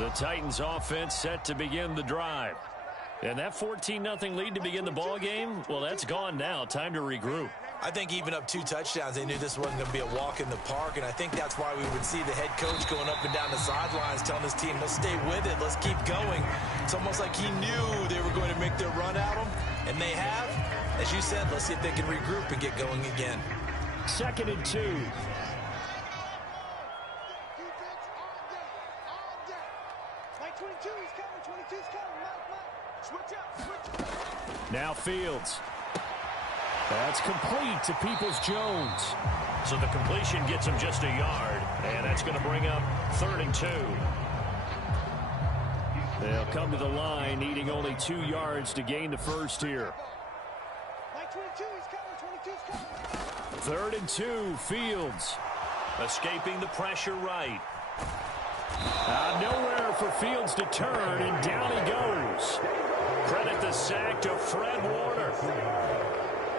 The Titans offense set to begin the drive. And that 14-0 lead to begin the ball game, well, that's gone now. Time to regroup. I think even up 2 touchdowns, they knew this wasn't going to be a walk in the park, and I think that's why we would see the head coach going up and down the sidelines telling his team, let's stay with it, let's keep going. It's almost like he knew they were going to make their run at him, and they have. As you said, let's see if they can regroup and get going again. 2nd and 2. Now Fields. That's complete to Peoples-Jones. So the completion gets him just a yard, and that's going to bring up 3rd and 2. They'll come to the line, needing only 2 yards to gain the first here. 3rd and 2, Fields. Escaping the pressure right. Nowhere for Fields to turn, and down he goes. Credit the sack to Fred Warner.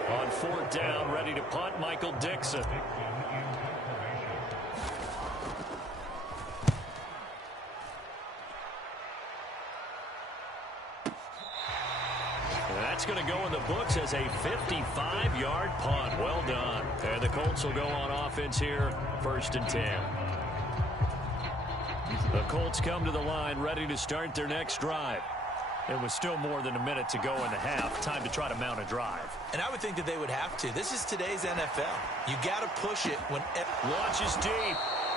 On 4th down, ready to punt, Michael Dixon. That's going to go in the books as a 55-yard punt. Well done. And the Colts will go on offense here, 1st and 10. The Colts come to the line, ready to start their next drive. It was still more than a minute to go in the half. Time to try to mount a drive. And I would think that they would have to. This is today's NFL. You got to push it when... Launches deep.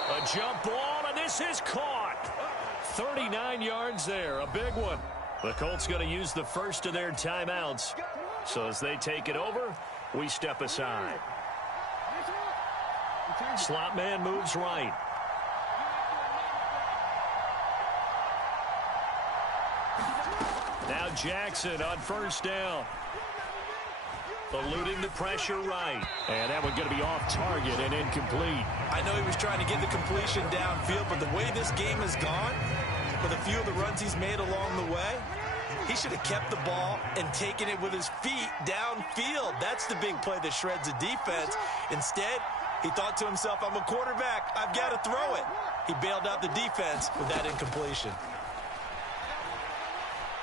A jump ball, and this is caught. 39 yards there. A big one. The Colts going to use the first of their timeouts. So as they take it over, we step aside. Slot man moves right. Now Jackson on 1st down. Eluding the pressure right. And that one going to be off target and incomplete. I know he was trying to get the completion downfield, but the way this game has gone, with a few of the runs he's made along the way, he should have kept the ball and taken it with his feet downfield. That's the big play that shreds the defense. Instead, he thought to himself, I'm a quarterback. I've got to throw it. He bailed out the defense with that incompletion.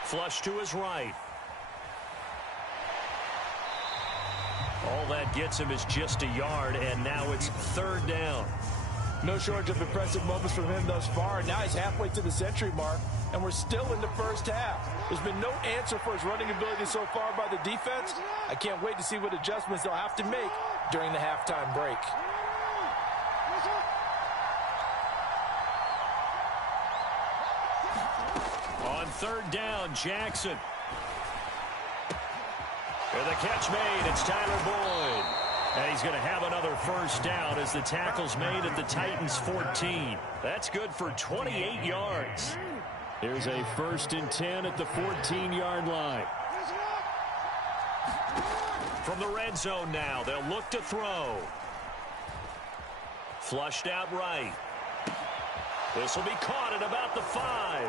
Flush to his right. All that gets him is just a yard, and now it's 3rd down. No shortage of impressive moments from him thus far. Now he's halfway to the century mark, and we're still in the first half. There's been no answer for his running ability so far by the defense. I can't wait to see what adjustments they'll have to make during the halftime break. On 3rd down, Jackson. And the catch made. It's Tyler Boyd. And he's going to have another first down as the tackle's made at the Titans' 14. That's good for 28 yards. There's a 1st and 10 at the 14-yard line. From the red zone now, they'll look to throw. Flushed out right. This will be caught at about the 5.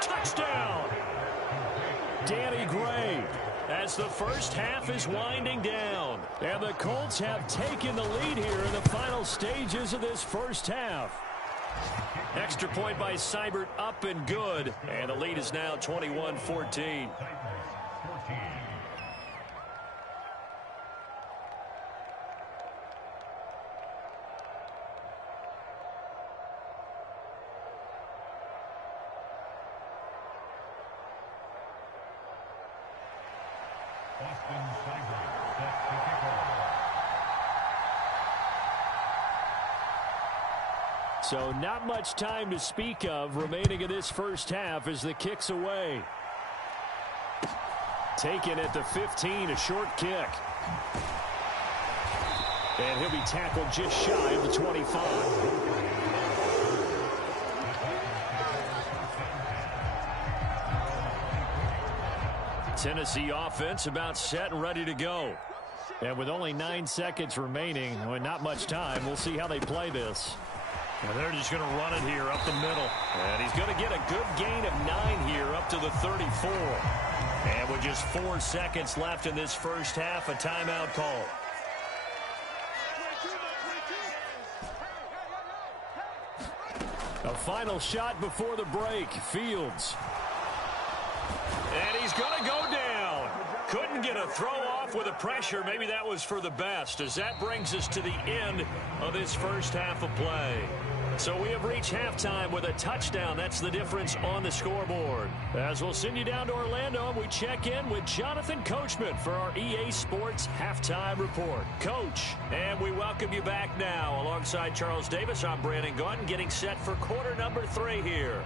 Touchdown! Danny Gray. As the first half is winding down. And the Colts have taken the lead here in the final stages of this first half. Extra point by Seibert, up and good. And the lead is now 21-14. So not much time to speak of remaining in this first half as the kick's away. Taken at the 15, a short kick. And he'll be tackled just shy of the 25. Tennessee offense about set and ready to go. And with only 9 seconds remaining, well, not much time, we'll see how they play this. And they're just going to run it here up the middle. And he's going to get a good gain of 9 here up to the 34. And with just 4 seconds left in this first half, a timeout call. A final shot before the break. Fields. And he's going to go down. Couldn't get a throw off with the pressure. Maybe that was for the best, as that brings us to the end of this first half of play. So we have reached halftime with a touchdown. That's the difference on the scoreboard. As we'll send you down to Orlando, and we check in with Jonathan Coachman for our EA Sports Halftime Report. Coach, and we welcome you back now. Alongside Charles Davis, I'm Brandon Gaudin, getting set for quarter number 3 here.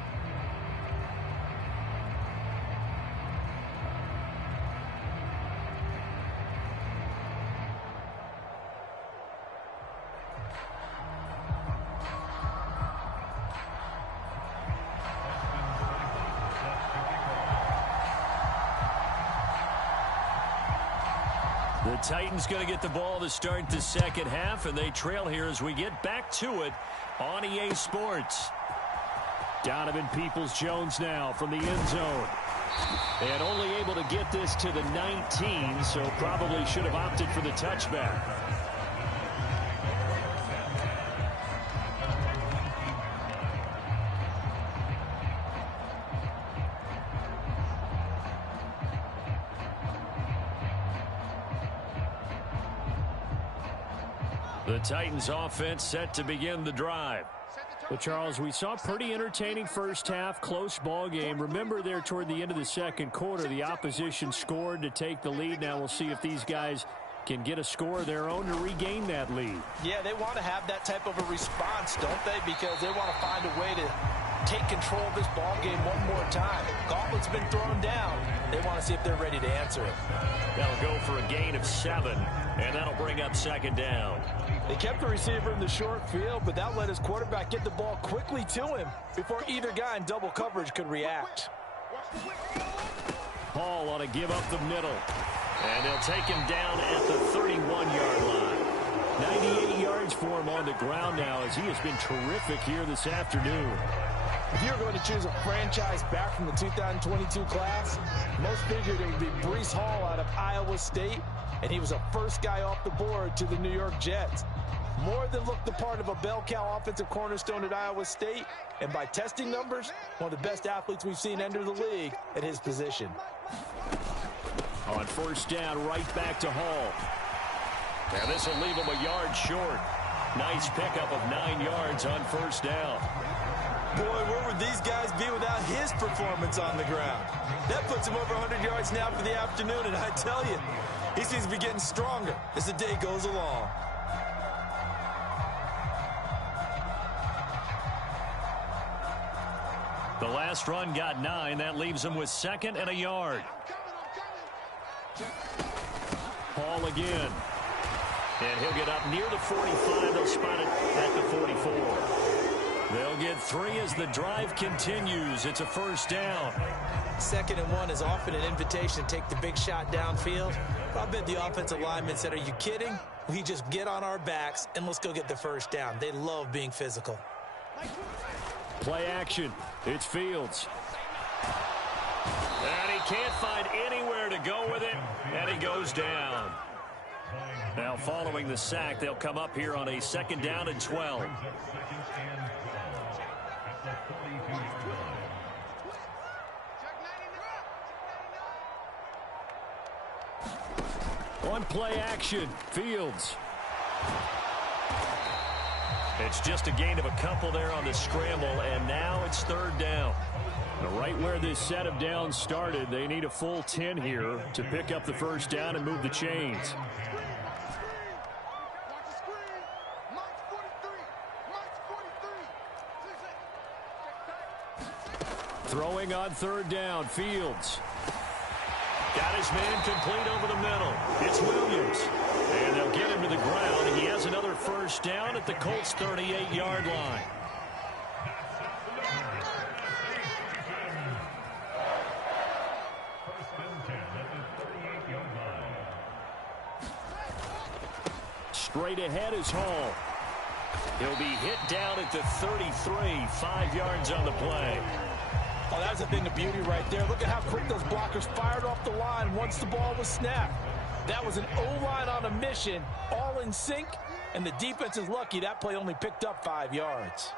The Titans going to get the ball to start the second half, and they trail here as we get back to it on EA Sports. Donovan Peoples-Jones now from the end zone. And only able to get this to the 19, so probably should have opted for the touchback. The Titans offense set to begin the drive. Well, Charles, we saw a pretty entertaining first half, close ball game. Remember there toward the end of the second quarter, the opposition scored to take the lead. Now we'll see if these guys can get a score of their own to regain that lead. Yeah, they want to have that type of a response, don't they? Because they want to find a way to take control of this ball game one more time. Gauntlet's been thrown down. They want to see if they're ready to answer it. That'll go for a gain of 7, and that'll bring up second down. They kept the receiver in the short field, but that let his quarterback get the ball quickly to him before either guy in double coverage could react. Hall ought to give up the middle, and they'll take him down at the 31-yard line. 98 yards for him on the ground now, as he has been terrific here this afternoon. If you're going to choose a franchise back from the 2022 class, most figured it would be Breece Hall out of Iowa State, and he was a first guy off the board to the New York Jets. More than looked the part of a bell cow offensive cornerstone at Iowa State, and by testing numbers, one of the best athletes we've seen enter the league at his position. On first down, right back to Hall. And this will leave him a yard short. Nice pickup of 9 yards on first down. Boy, where would these guys be without his performance on the ground? That puts him over 100 yards now for the afternoon, and I tell you, he seems to be getting stronger as the day goes along. The last run got 9. That leaves him with 2nd and a yard. Hall again. And he'll get up near the 45. They'll spot it at the 44. They'll get 3 as the drive continues. It's a first down. 2nd and 1 is often an invitation to take the big shot downfield. I bet the offensive lineman said, are you kidding? We just get on our backs and let's go get the first down. They love being physical. Play action. It's Fields. And he can't find anywhere to go with it, and he goes down. Now following the sack, they'll come up here on a 2nd down and 12. On play action, Fields. It's just a gain of a couple there on the scramble, and now it's 3rd down. Right where this set of downs started, they need a full 10 here to pick up the first down and move the chains. Throwing on 3rd down, Fields. Got his man complete over the middle. It's Williams. And they'll get him to the ground. He has another first down at the Colts' 38-yard line. Straight ahead is Hall. He'll be hit down at the 33, 5 yards on the play. Oh, that's a thing of beauty right there. Look at how quick those blockers fired off the line once the ball was snapped. That was an O-line on a mission, all in sync, and the defense is lucky that play only picked up 5 yards.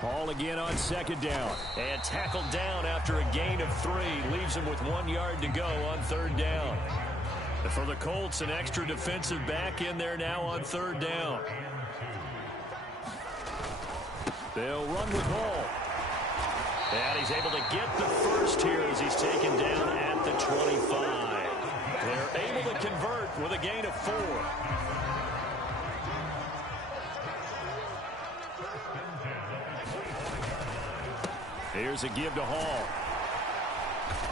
Hall again on second down. And tackled down after a gain of 3. Leaves him with 1 yard to go on third down. And for the Colts, an extra defensive back in there now on third down. They'll run with Hall. And he's able to get the first here as he's taken down at the 25. They're able to convert with a gain of 4. Here's a give to Hall.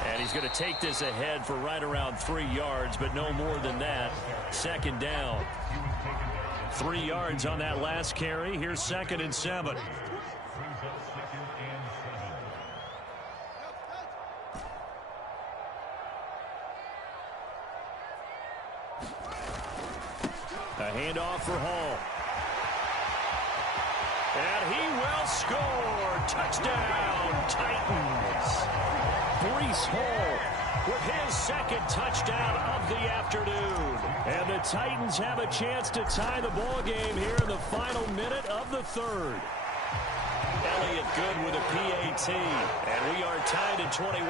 And he's going to take this ahead for right around 3 yards, but no more than that. Second down. 3 yards on that last carry. Here's 2nd and 7. A handoff for Hall. And he will score. Touchdown, Titans. Breece Hall with his 2nd touchdown of the afternoon. And the Titans have a chance to tie the ball game here in the final minute of the 3rd. Elliott good with a PAT. And we are tied at 21.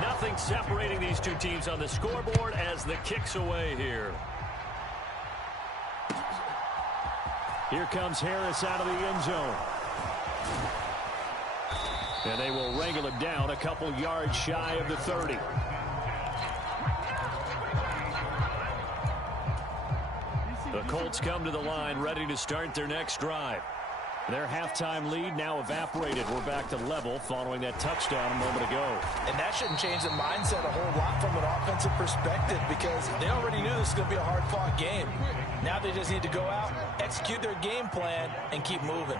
Nothing separating these two teams on the scoreboard as the kick's away here. Here comes Harris out of the end zone. And they will wrangle him down a couple yards shy of the 30. The Colts come to the line ready to start their next drive. Their halftime lead now evaporated. We're back to level following that touchdown a moment ago. And that shouldn't change the mindset a whole lot from an offensive perspective because they already knew this was going to be a hard-fought game. Now they just need to go out, execute their game plan, and keep moving.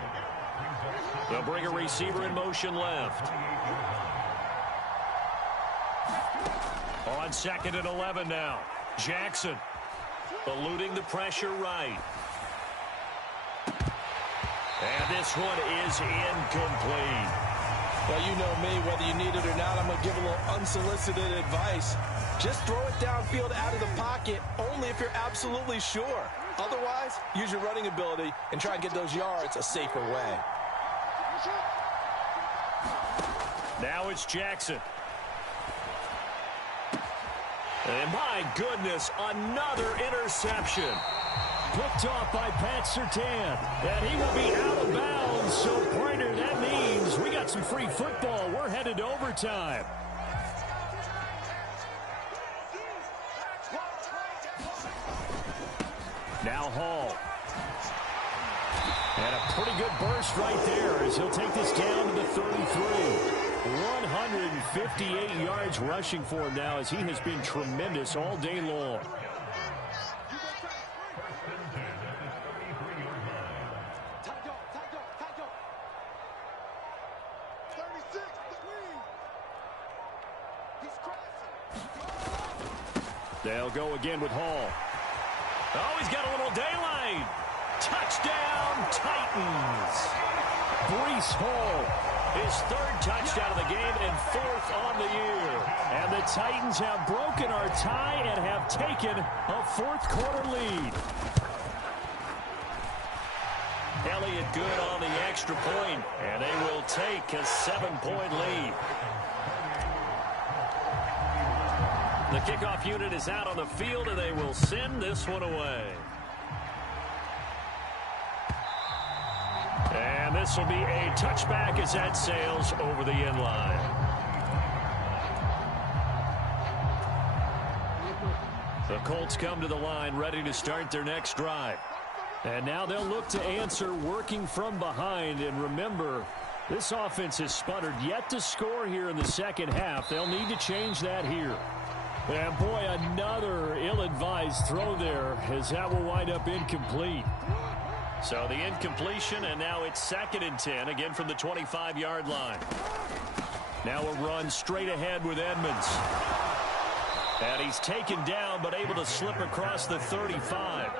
They'll bring a receiver in motion left. On 2nd and 11 now. Jackson eluding the pressure right. And this one is incomplete. Well, you know me, whether you need it or not, I'm going to give a little unsolicited advice. Just throw it downfield out of the pocket only if you're absolutely sure. Otherwise, use your running ability and try and get those yards a safer way. Now it's Jackson. And my goodness, another interception. Picked off by Pat Surtain. And he will be out of bounds. So, partner, that means we got some free football. We're headed to overtime. Now Hall. And a pretty good burst right there as he'll take this down to the 33. 158 yards rushing for him now as he has been tremendous all day long. They'll go again with Hall. Oh, he's got a little daylight. Touchdown, Titans. Breece Hall, his 3rd touchdown of the game and 4th on the year. And the Titans have broken our tie and have taken a 4th quarter lead. Elliott good on the extra point, and they will take a 7-point lead. The kickoff unit is out on the field, and they will send this one away. And this will be a touchback as that sails over the end line. The Colts come to the line ready to start their next drive. And now they'll look to answer working from behind. And remember, this offense has sputtered yet to score here in the second half. They'll need to change that here. And boy, another ill-advised throw there as that will wind up incomplete. So the incompletion, and now it's 2nd and 10, again from the 25-yard line. Now a run straight ahead with Edmonds. And he's taken down but able to slip across the 35.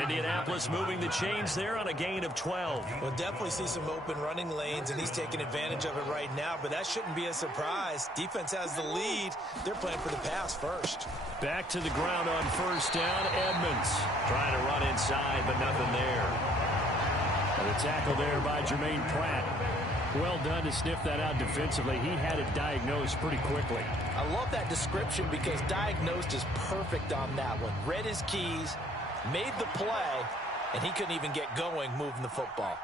Indianapolis moving the chains there on a gain of 12. We'll definitely see some open running lanes, and he's taking advantage of it right now, but that shouldn't be a surprise. Defense has the lead. They're playing for the pass first. Back to the ground on first down. Edmonds trying to run inside, but nothing there. And the tackle there by Jermaine Pratt. Well done to sniff that out defensively. He had it diagnosed pretty quickly. I love that description because diagnosed is perfect on that one. Read his keys, made the play, and he couldn't even get going moving the football.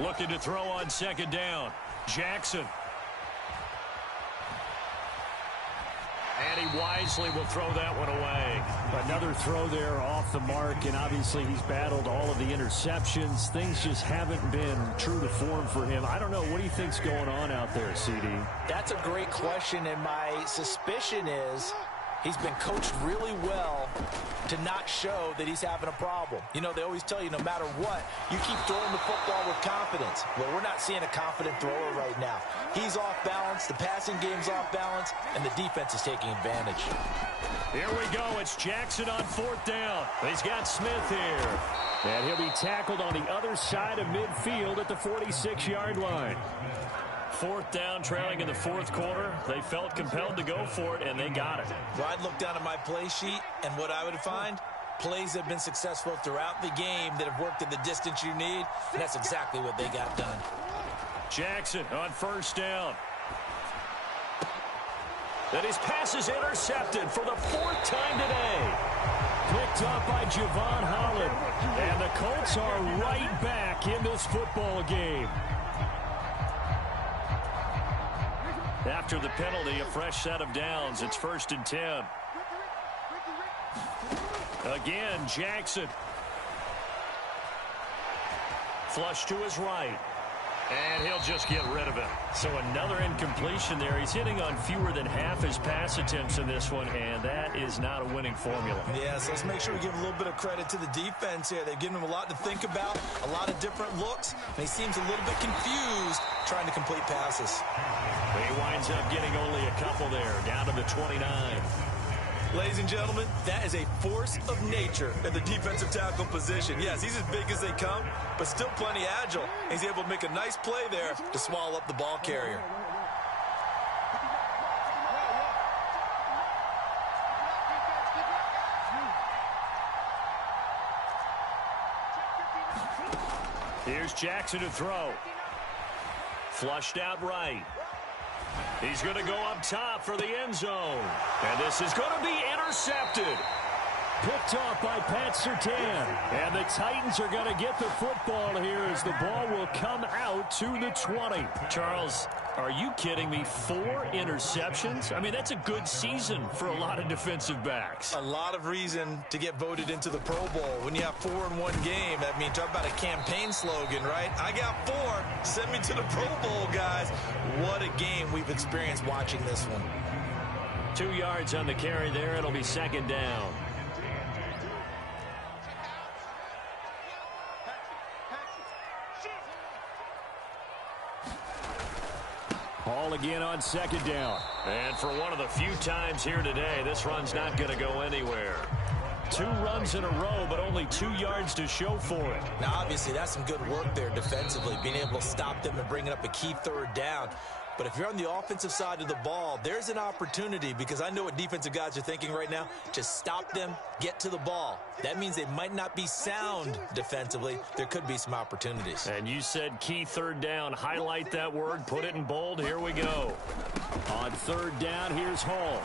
Looking to throw on second down. Jackson. And he wisely will throw that one away. Another throw there off the mark, and obviously he's battled all of the interceptions. Things just haven't been true to form for him. I don't know. What do you think's going on out there, CD? That's a great question, and my suspicion is he's been coached really well to not show that he's having a problem. You know, they always tell you no matter what, you keep throwing the football with confidence. Well, we're not seeing a confident thrower right now. He's off balance, the passing game's off balance, and the defense is taking advantage. Here we go. It's Jackson on fourth down. He's got Smith here. And he'll be tackled on the other side of midfield at the 46-yard line. Fourth down, trailing in the fourth quarter. They felt compelled to go for it, and they got it. Well, I'd look down at my play sheet, and what I would find, plays have been successful throughout the game that have worked at the distance you need, and that's exactly what they got done. Jackson on first down. And his pass is intercepted for the fourth time today. Picked up by Javon Holland. And the Colts are right back in this football game. After the penalty, a fresh set of downs. It's 1st and 10. Again, Jackson. Flush to his right. And he'll just get rid of it. So another incompletion there. He's hitting on fewer than half his pass attempts in this one, and that is not a winning formula. Yes, let's make sure we give a little bit of credit to the defense here. They've given him a lot to think about, a lot of different looks, and he seems a little bit confused trying to complete passes. But he winds up getting only a couple there, down to the 29. Ladies and gentlemen, that is a force of nature at the defensive tackle position. Yes, he's as big as they come, but still plenty agile. He's able to make a nice play there to swallow up the ball carrier. Here's Jackson to throw. Flushed out right. He's going to go up top for the end zone. And this is going to be intercepted. Picked off by Pat Surtain. And the Titans are going to get the football here as the ball will come out to the 20. Charles, are you kidding me? 4 interceptions? I mean, that's a good season for a lot of defensive backs. A lot of reason to get voted into the Pro Bowl. When you have 4 in one game, I mean, talk about a campaign slogan, right? I got 4. Send me to the Pro Bowl, guys. What a game we've experienced watching this one. 2 yards on the carry there. It'll be 2nd down. Ball again on 2nd down. And for one of the few times here today, this run's not going to go anywhere. 2 runs in a row, but only 2 yards to show for it. Now, obviously, that's some good work there defensively, being able to stop them and bringing up a key 3rd down. But if you're on the offensive side of the ball, there's an opportunity, because I know what defensive guys are thinking right now. Just stop them, get to the ball. That means they might not be sound defensively. There could be some opportunities. And you said key 3rd down. Highlight that word. Put it in bold. Here we go. On 3rd down, here's Hall.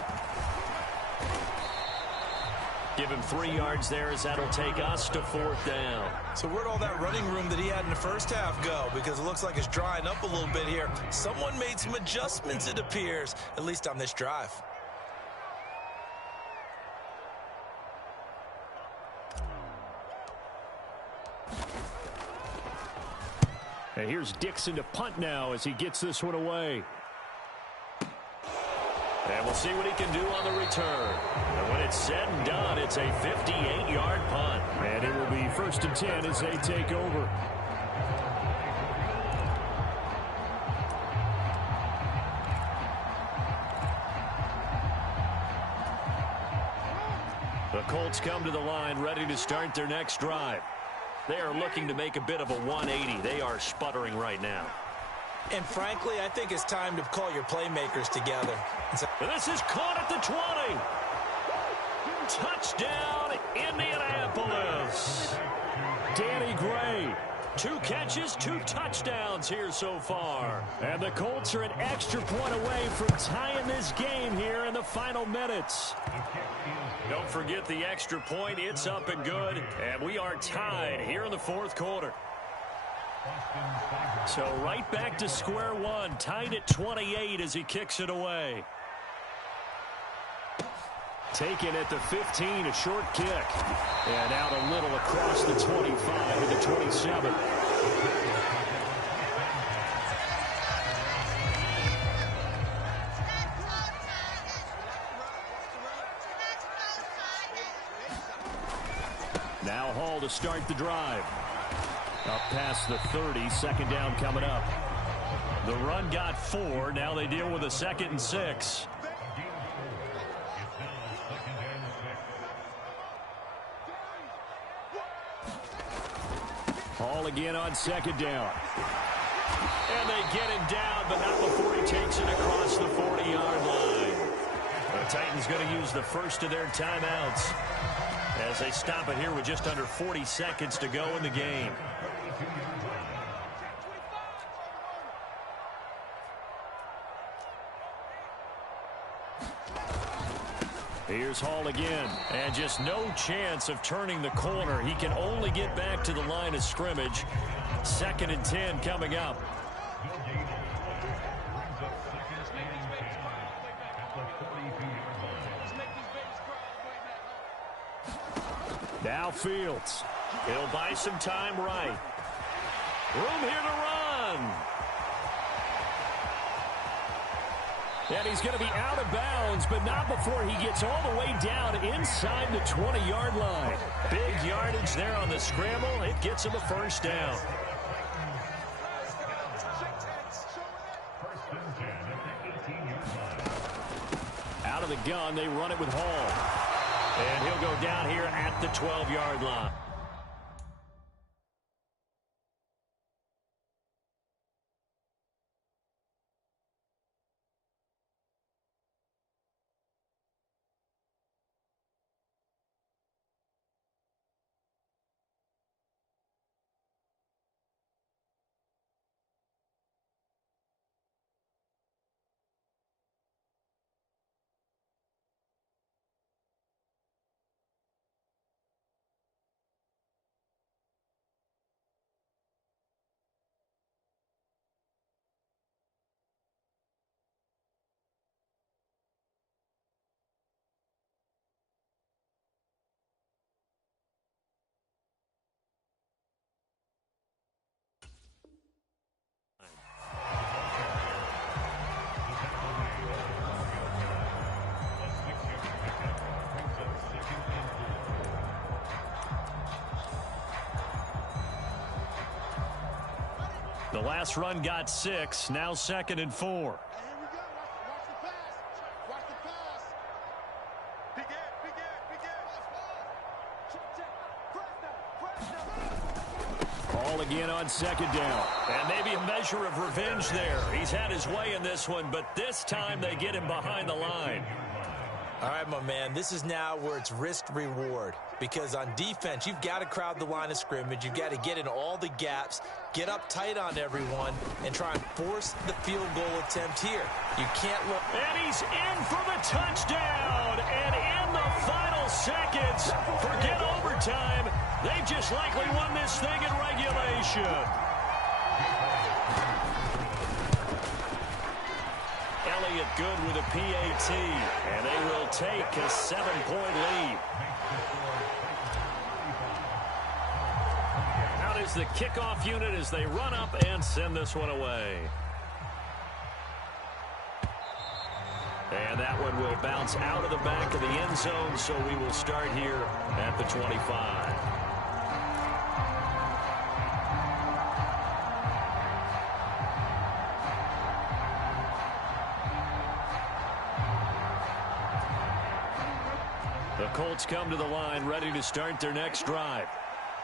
Give him 3 yards there, as that'll take us to 4th down. So where'd all that running room that he had in the first half go? Because it looks like it's drying up a little bit here. Someone made some adjustments, it appears, at least on this drive. And here's Dixon to punt now as he gets this one away. And we'll see what he can do on the return. And when it's said and done, it's a 58-yard punt. And it will be 1st and 10 as they take over. The Colts Defense come to the line, ready to start their next drive. They are looking to make a bit of a 180. They are sputtering right now. And frankly, I think it's time to call your playmakers together. And this is caught at the 20. Touchdown, Indianapolis. Danny Gray. 2 catches, 2 touchdowns here so far. And the Colts are an extra point away from tying this game here in the final minutes. Don't forget the extra point. It's up and good. And we are tied here in the 4th quarter. So right back to square one. Tied at 28 as he kicks it away. Taken at the 15, a short kick. And out a little across the 25 to the 27. Now Hall to start the drive. Up past the 30, 2nd down coming up. The run got 4. Now they deal with a 2nd and 6. Hall again on 2nd down. And they get him down, but not before he takes it across the 40-yard line. The Titans going to use the first of their timeouts as they stop it here with just under 40 seconds to go in the game. Here's Hall again, and just no chance of turning the corner. He can only get back to the line of scrimmage. 2nd and 10 coming up. Now Fields. He'll buy some time right. Room here to run. And he's going to be out of bounds, but not before he gets all the way down inside the 20-yard line. Big yardage there on the scramble. It gets him a 1st down. Out of the gun, they run it with Hall. And he'll go down here at the 12-yard line. The last run got 6. Now 2nd and 4. Hall again on 2nd down. And maybe a measure of revenge there. He's had his way in this one, but this time they get him behind the line. All right, my man, this is now where it's risk-reward. Because on defense, you've got to crowd the line of scrimmage. You've got to get in all the gaps, get up tight on everyone, and try and force the field goal attempt here. You can't look. And he's in for the touchdown. And in the final seconds, forget overtime. They've just likely won this thing in regulation. Elliott good with a PAT, and they will take a 7-point lead. Out is the kickoff unit as they run up and send this one away. And that one will bounce out of the back of the end zone, so we will start here at the 25. The Colts come to the line, ready to start their next drive.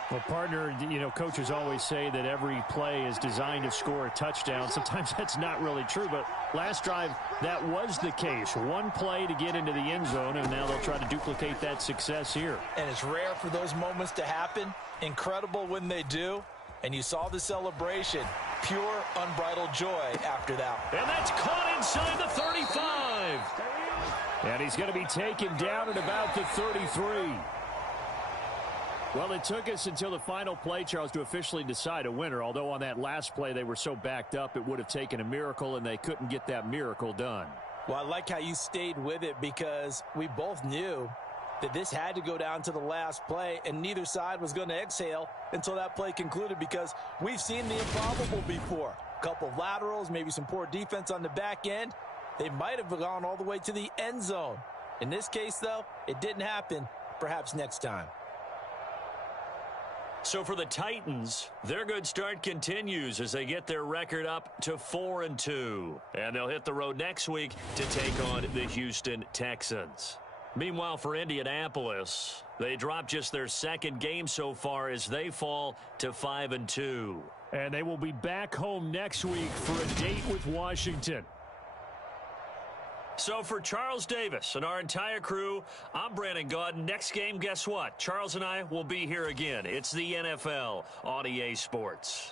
Well, partner, coaches always say that every play is designed to score a touchdown. Sometimes that's not really true, but last drive, that was the case. One play to get into the end zone, and now they'll try to duplicate that success here. And it's rare for those moments to happen. Incredible when they do. And you saw the celebration. Pure, unbridled joy after that. And that's caught inside the 35. And he's going to be taken down at about the 33. Well, it took us until the final play, Charles, to officially decide a winner. Although on that last play they were so backed up, it would have taken a miracle, and they couldn't get that miracle done. Well, I like how you stayed with it because we both knew that this had to go down to the last play, and neither side was going to exhale until that play concluded because we've seen the improbable before. A couple of laterals, maybe some poor defense on the back end. They might have gone all the way to the end zone. In this case, though, it didn't happen. Perhaps next time. So for the Titans, their good start continues as they get their record up to 4-2. And they'll hit the road next week to take on the Houston Texans. Meanwhile, for Indianapolis, they dropped just their second game so far as they fall to 5-2. And they will be back home next week for a date with Washington. So for Charles Davis and our entire crew, I'm Brandon Gaudin. Next game, guess what? Charles and I will be here again. It's the NFL on EA Sports.